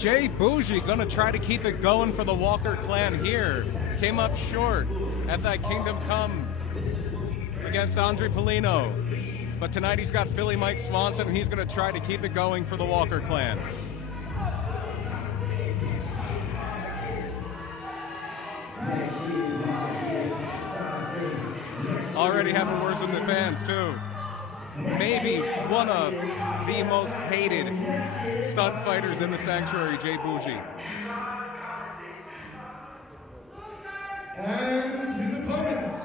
Jay BOUJII gonna try to keep it going for the Walker clan here. Came up short at that Kingdom Come against Andre Polino. But tonight he's got Philly Mike Swanson, and he's gonna try to keep it going for the Walker clan. Already having words with the fans too. Maybe one of the most hated stunt fighters in the sanctuary, Jay BOUJII. And his opponents.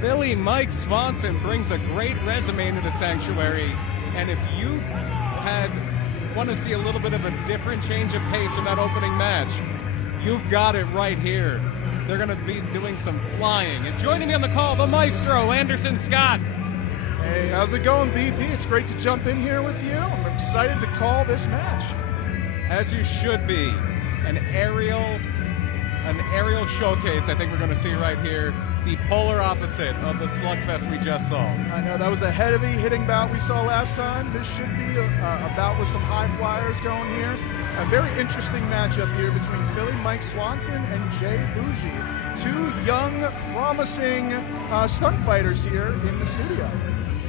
Philly Mike Swanson brings a great resume into the sanctuary, and if you want to see a little bit of a different change of pace in that opening match, you've got it right here. They're going to be doing some flying. And joining me on the call, the maestro, Anderson Scott. Hey, how's it going, BP? It's great to jump in here with you. I'm excited to call this match. As you should be. An aerial showcase I think we're going to see right here. The polar opposite of the slugfest we just saw. I know that was a heavy hitting bout we saw last time. This should be a bout with some high flyers going here. A very interesting matchup here between Philly Mike Swanson and Jay BOUJII. Two young, promising stunt fighters here in the studio.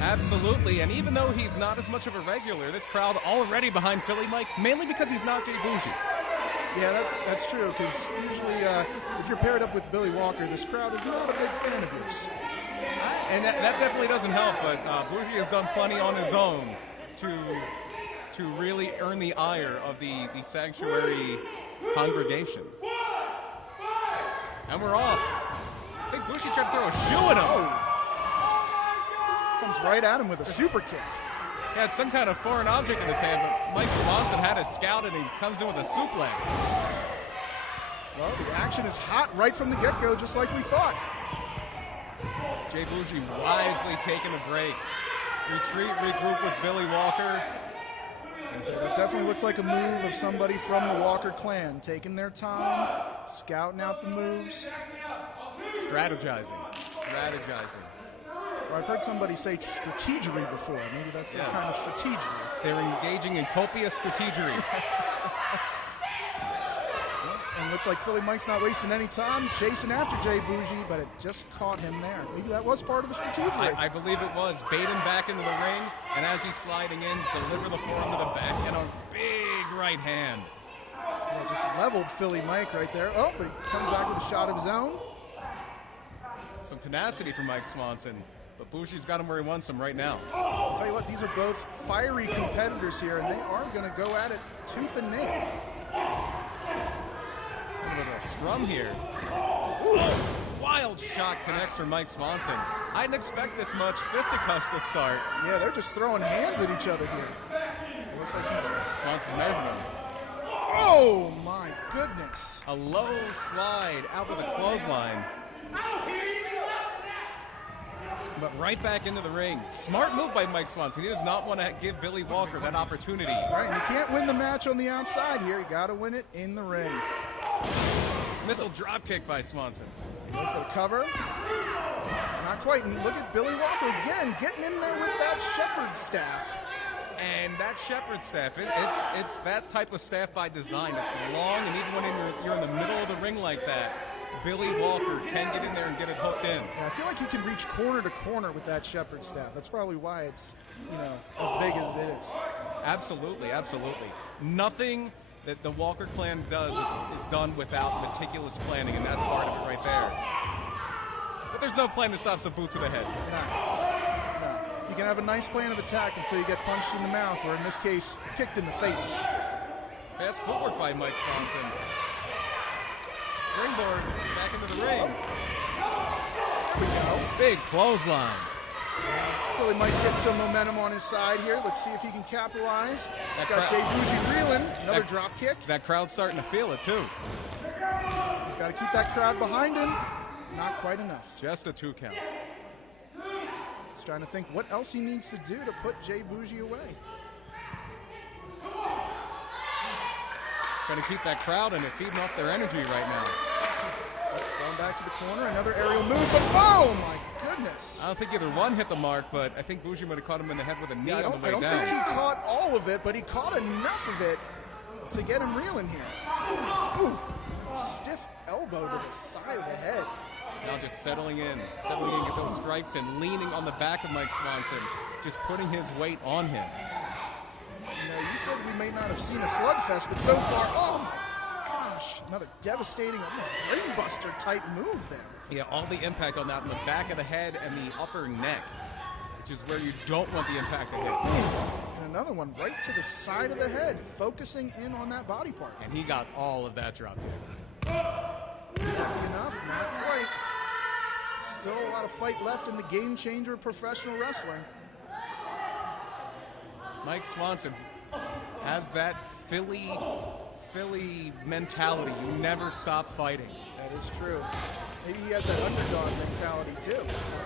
Absolutely, and even though he's not as much of a regular, this crowd already behind Philly Mike, mainly because he's not Jay BOUJII. Yeah, that's true, because usually if you're paired up with Billy Walker, this crowd is not a big fan of yours. And that definitely doesn't help, but BOUJII has done plenty on his own to really earn the ire of the sanctuary congregation. And we're off. I think BOUJII tried to throw a shoe at him. Oh. Comes right at him with a super kick. He had some kind of foreign object in his hand, but Mike Swanson had it scouted, and he comes in with a suplex. Well, the action is hot right from the get-go, just like we thought. Jay BOUJII wisely taking a break. Retreat, regroup with Billy Walker. So that definitely looks like a move of somebody from the Walker clan, taking their time, scouting out the moves. Strategizing. I've heard somebody say strategery before. Maybe that's the kind of strategery. They're engaging in copious strategery. And looks like Philly Mike's not wasting any time chasing after Jay BOUJII, but it just caught him there. Maybe that was part of the strategery. I believe it was. Bait him back into the ring, and as he's sliding in, deliver the forearm to the back, and a big right hand. Yeah, just leveled Philly Mike right there. Oh, but he comes back with a shot of his own. Some tenacity from Mike Swanson. But BOUJII's got him where he wants him right now. I'll tell you what, these are both fiery competitors here, and they are going to go at it tooth and nail. A little scrum here. Ooh, wild shot connects from Mike Swanson. I didn't expect this much fisticuffs to start. Yeah, they're just throwing hands at each other here. It looks like Swanson's measuring him. Oh, my goodness. A low slide out with a clothesline. But right back into the ring. Smart move by Mike Swanson. He does not want to give Billy Walker that opportunity. Right, and you can't win the match on the outside here. You got to win it in the ring. Missile drop kick by Swanson. Go for the cover. Not quite. And look at Billy Walker again, getting in there with that shepherd staff. And that shepherd staff, it's that type of staff by design. It's long, and even when you're in the middle of the ring like that, Billy Walker can get in there and get it hooked in. Yeah, I feel like he can reach corner to corner with that shepherd staff. That's probably why it's, as big as it is. Absolutely. Nothing that the Walker clan does is done without meticulous planning, and that's part of it right there. But there's no plan that stops a boot to the head. No. You can have a nice plan of attack until you get punched in the mouth, or in this case, kicked in the face. Fast footwork by Mike Swanson. Springboards back into the ring. There we go. Big clothesline. Philly Mike's getting some momentum on his side here. Let's see if he can capitalize. He's got Jay BOUJII reeling. Another drop kick. That crowd's starting to feel it, too. He's got to keep that crowd behind him. Not quite enough. Just a 2 count. He's trying to think what else he needs to do to put Jay BOUJII away. Trying to keep that crowd and feeding off their energy right now. Going back to the corner, another aerial move, but oh my goodness. I don't think either one hit the mark, but I think BOUJII might have caught him in the head with a knee on the way down. I don't think he caught all of it, but he caught enough of it to get him reeling here. Ooh, stiff elbow to the side of the head. Now just settling in, get those strikes and leaning on the back of Mike Swanson, just putting his weight on him. You know, you said we may not have seen a slugfest, but so far, oh my gosh, another devastating, almost brainbuster type move there. Yeah, all the impact on that in the back of the head and the upper neck, which is where you don't want the impact to hit. And another one right to the side of the head, focusing in on that body part. And he got all of that drop in. Not enough, not quite. Still a lot of fight left in the game changer of professional wrestling. Mike Swanson has that Philly mentality. You never stop fighting. That is true. Maybe he has that underdog mentality too.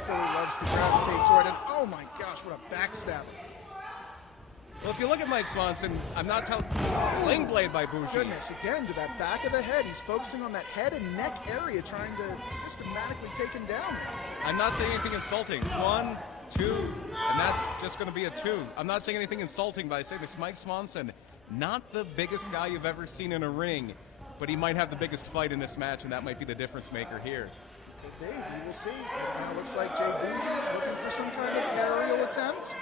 Philly loves to gravitate toward it. Oh my gosh, what a backstabber. Well, if you look at Mike Swanson, I'm not telling sling blade by BOUJII. Goodness, again, to that back of the head. He's focusing on that head and neck area, trying to systematically take him down. I'm not saying anything insulting. 1, 2, and that's just going to be a 2. I'm not saying anything insulting by saying this. Mike Swanson, not the biggest guy you've ever seen in a ring, but he might have the biggest fight in this match, and that might be the difference maker here. We will see. Now it looks like Jay BOUJII is looking for some kind of aerial attempt.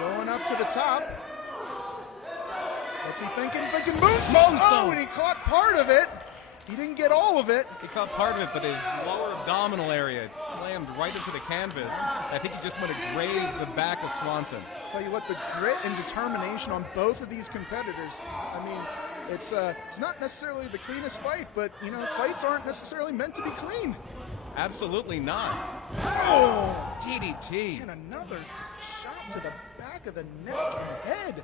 Going up to the top. What's he thinking? Thinking moonsault! Oh, and he caught part of it. He didn't get all of it. He caught part of it, but his lower abdominal area slammed right into the canvas. I think he just went to graze the back of Swanson. Tell you what, the grit and determination on both of these competitors. I mean, it's not necessarily the cleanest fight, but you know, fights aren't necessarily meant to be clean. Absolutely not. Oh! DDT. And another shot to the back of the neck and head.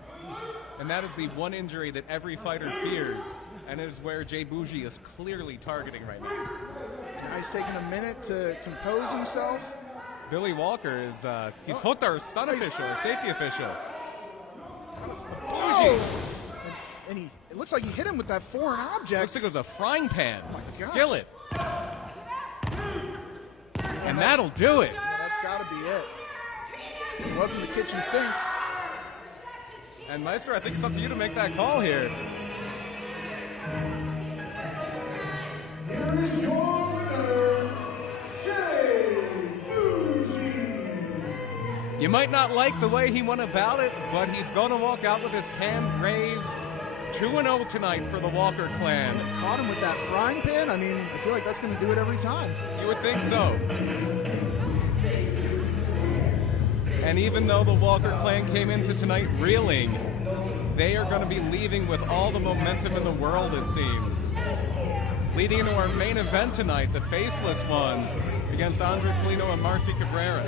And that is the one injury that every fighter fears, and it is where Jay BOUJII is clearly targeting right now. Now he's taking a minute to compose himself. Billy Walker is, he's hooked our stun official, our safety official. BOUJII. And it looks like he hit him with that foreign object. Looks like it was a frying pan, Oh a skillet. And that'll do it. Yeah, that's got to be it. It wasn't the kitchen sink. And Maestro, I think it's up to you to make that call here. Here is your winner, Jay BOUJII. You might not like the way he went about it, but he's going to walk out with his hand raised. 2-0 tonight for the Walker clan. Caught him with that frying pan. I mean, I feel like that's going to do it every time. You would think so. And even though the Walker clan came into tonight reeling, they are going to be leaving with all the momentum in the world, it seems. Leading into our main event tonight, the Faceless Ones against Andre Polino and Marcy Cabrera.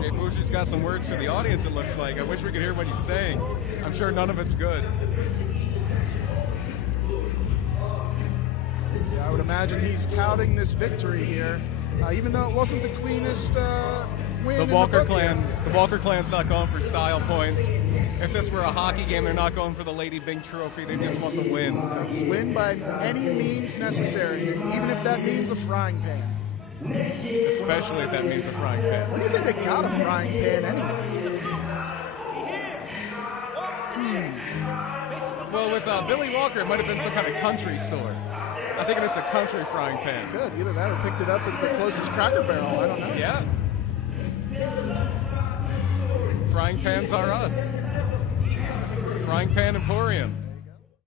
Jay BOUJII's got some words to the audience, it looks like. I wish we could hear what he's saying. I'm sure none of it's good. Yeah, I would imagine he's touting this victory here, even though it wasn't the cleanest win. The Walker clan's not going for style points. If this were a hockey game, they're not going for the Lady Bing Trophy. They just want the win. Win by any means necessary, even if that means a frying pan. Especially if that means a frying pan. What do you think they got a frying pan anyway? Well, with Billy Walker, it might have been some kind of country store. I'm thinking it's a country frying pan. Good. Either that or picked it up at the closest Cracker Barrel. I don't know. Yeah. Frying pans are us. Frying Pan Emporium.